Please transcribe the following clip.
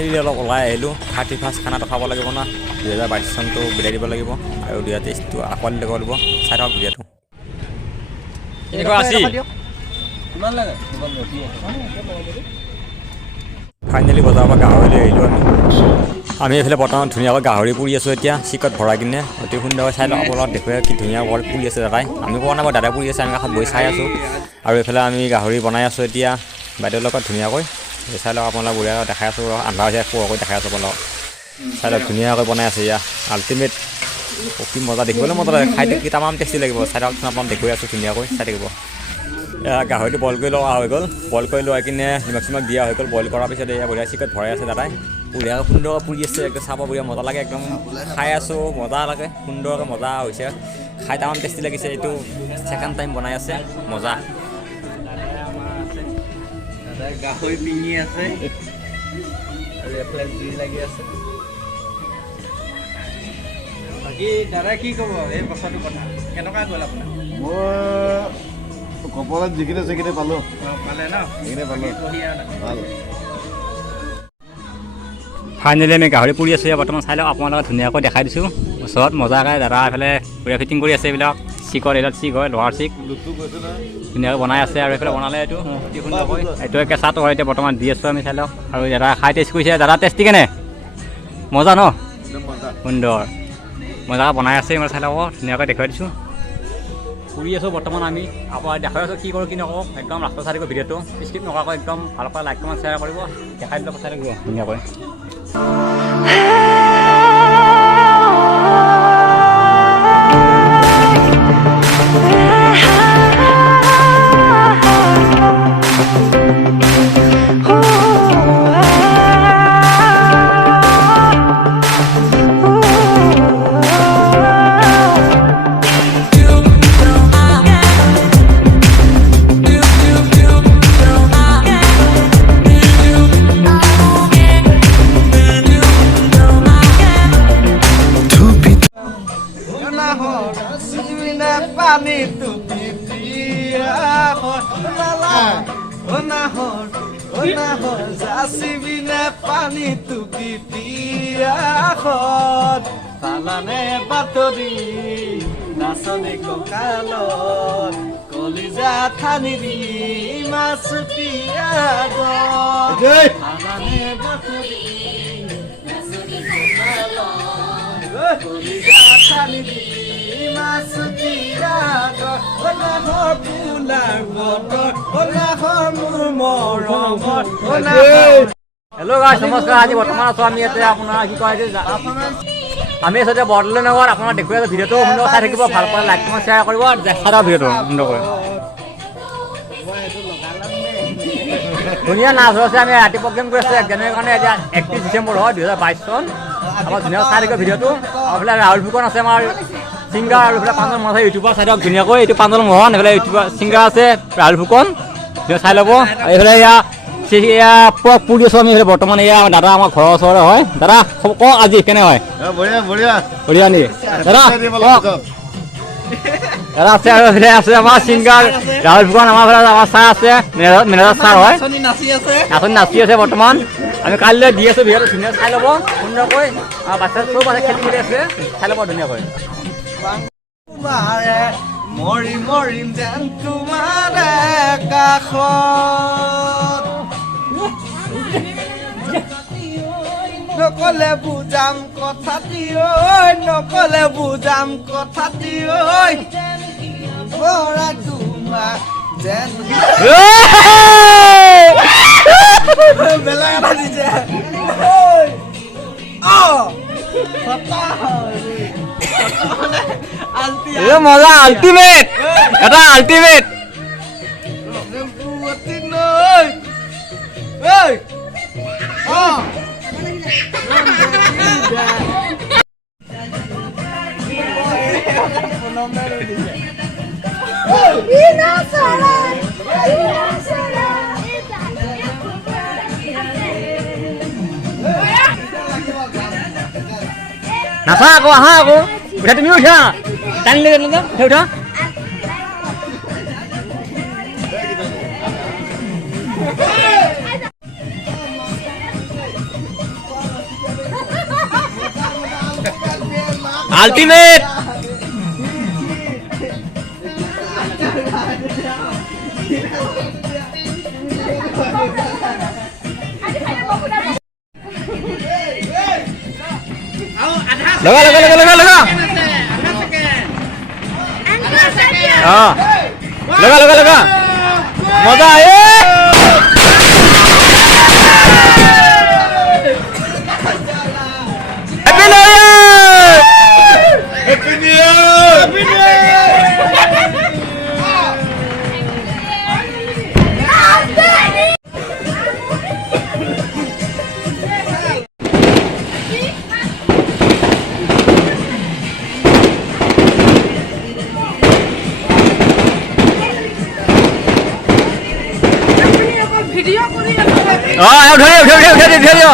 finally অলপ ওলাই আহিলোঁ 31st খানাটো খাব লাগিব না 2022 চনটো বিদায় দিব লাগিব আৰু 2023টো আঁকোৱালি ল'ব লাগিব চাই থাকক ভিডিঅ'টো এনেকুৱা আছে কিমান লাগে ফাইনেলি বজাৰৰ পৰা গাহৰি আহিলোঁ আমি এইফালে বৰ্তমান ধুনীয়াকৈ গাহৰি পুৰি আছোঁ এতিয়া চিকত ভৰাই কিনে অতি সুন্দৰকৈ চাই লওঁ আপোনালোকক দেখুৱাই কি ধুনীয়া বৰ পুৰি আছে দাদাই আমি কোৱা নাই বাৰু দাদাই পুৰি আছে আমি কাষত বহি চাই আছোঁ আৰু এইফালে আমি গাহৰি বনাই আছোঁ এতিয়া বাইদেউৰ লগত ধুনীয়াকৈ চাই লওক আপোনালোক বঢ়িয়াকৈ দেখাই আছোঁ আন্ধাৰ হৈছে পোৱাকৈ দেখাই আছোঁ আপোনালোকক চাই লওক ধুনীয়াকৈ বনাই আছে ইয়াত আল্টিমেট কি মজা দেখিবলৈ মজা লাগে খাই কেইটামান টেষ্টি লাগিব চাই লওক আপোনাক দেখুৱাই আছোঁ ধুনীয়াকৈ চাই থাকিব গাহৰিটো বইল কৰি লোৱা হৈ গ'ল বইল কৰি লৈ কিনে নিমখ চিমখ দিয়া হৈ গ'ল বইল কৰাৰ পিছত এয়া বঢ়িয়া চিকত ভৰাই আছে দাদাই বঢ়িয়াকৈ সুন্দৰকৈ পুৰি আছে একদম চাব বঢ়িয়া মজা লাগে একদম খাই আছোঁ মজা লাগে সুন্দৰকৈ মজা হৈছে খাই তামান টেষ্টি লাগিছে এইটো ছেকেণ্ড টাইম বনাই আছে মজা গাহৰি পিঙি আছে আৰু এফালে জুই লাগি আছে বাকী দাদা কি ক'ব এই বছৰটো কথা কেনেকুৱা গ'ল আপোনাৰ মই কপালত যিকেইটা সেইকেইটা পালোঁ পালে ন সেইকেইটা পালোঁ ভাল ফাইনেলি আমি গাহৰি পুৰি আছোঁ বৰ্তমান চাই লওক আপোনালোকক ধুনীয়াকৈ দেখাই দিছোঁ ওচৰত মজাকৈ দাদা এইফালে পুৰা ফিটিং কৰি আছে এইবিলাক চিকৰ এইডাল চিক হয় লোহাৰ চিক ধুনীয়াকৈ বনাই আছে আৰু এইফালে বনালে এইটো অতি সুন্দৰকৈ এইটোৱে কেঁচাটো হয় এতিয়া বৰ্তমান দি আছোঁ আমি চাই লওক আৰু দাদা খাই টেষ্ট কৰিছে দাদা টেষ্টি কেনে মজা ন সুন্দৰ মজাকৈ বনাই আছে মই চাই লওক ধুনীয়াকৈ দেখুৱাই দিছোঁ ফুৰি আছোঁ বৰ্তমান আমি আপোনাৰ দেখাই আছোঁ কি কৰোঁ কি নকৰোঁ একদম ৰাস্তা চাই দিব ভিডিঅ'টো স্কিপ নকৰাকৈ একদম ভালকৈ লাইক কমেণ্ট শ্বেয়াৰ কৰিব দেখাই দিলে চাই থাকিব ধুনীয়াকৈ পানী টুপি যাচিবিনে পানী টুপি পিয়াখত পালানে বাতৰি নাচনি কঁকালত কলিজা ঠানি দি মাছুটি আগত পালানে বাতৰি নাচনি কঁকালত কলিজা ঠানি দি মাছুটি আগত ওলাহৰ ফুলাৰ বতৰ ওলাহৰ মোৰ মৰমত হেল্ল' গাইছ নমস্কাৰ আজি বৰ্তমান আছোঁ আমি ইয়াতে আপোনাৰ কি কয় আমি আছোঁ এতিয়া বৰদলৈ নগৰ আপোনাৰ দেখুৱাই আছোঁ ভিডিঅ'টো সুন্দৰ চাই থাকিব ভাল পালে লাইক কমেণ্ট শ্বেয়াৰ কৰিব দেখাই দিয়ক ভিডিঅ'টো সুন্দৰকৈ ধুনীয়া নাচ হৈছে আমি ৰাতি প্ৰগ্ৰেম কৰি আছোঁ জানুৱাৰীৰ কাৰণে এতিয়া 31 ডিচেম্বৰ হয় 2022 চন আমাৰ ধুনীয়া চাই থাকিব ভিডিঅ'টো এইফালে ৰাহুল ফুকন আছে আমাৰ ছিংগাৰ আৰু এইফালে পাঞ্জল মহন ইউটিউবাৰ চাই দিয়ক ধুনীয়াকৈ এইটো পাঞ্জল মহন এইফালে ইউটিউবাৰ ছিংগাৰ আছে ৰাহুল ফুকন চাই ল'ব এইফালে এয়া পুৰি আছোঁ আমি বৰ্তমান এয়া দাদা আমাৰ ঘৰৰ ওচৰতে হয় দাদা কওক আজি কেনে হয় বঢ়িয়া নেকি দাদা কওক দাদা আছে আৰু এইফালে আছে আমাৰ ছিংগাৰ ৰাহুল ফুকন আমাৰ ফালে আমাৰ ছাৰ আছে মেনেজাৰ ছাৰ হয় নাচি আছে বৰ্তমান আমি কাইলৈ দি আছোঁ ভিডিঅ'টো ধুনীয়া চাই ল'ব সুন্দৰকৈ বাচ্ছা চব আছে খেলি মেলি আছে চাই ল'ব ধুনীয়াকৈ মৰিম মৰিম যেন তোমাৰ কাষত নকলে বুজাম কথাটি ঐ নকলে বুজাম কথাটি ঐ বৰা তোমাৰ যেন বেলা এটা দিছে মজা আল্টিমেট এটা আল্টিমেট নাচা আকৌ আহা আকৌ উঠা তুমি উঠা টানি লৈ উঠা উঠা আল্টিমেট লগা লগা লগা লগা লগা লগা লগা লগা মজা হ্যাপি নিউ ইয়ার ভিডিও কৰি ধৰিও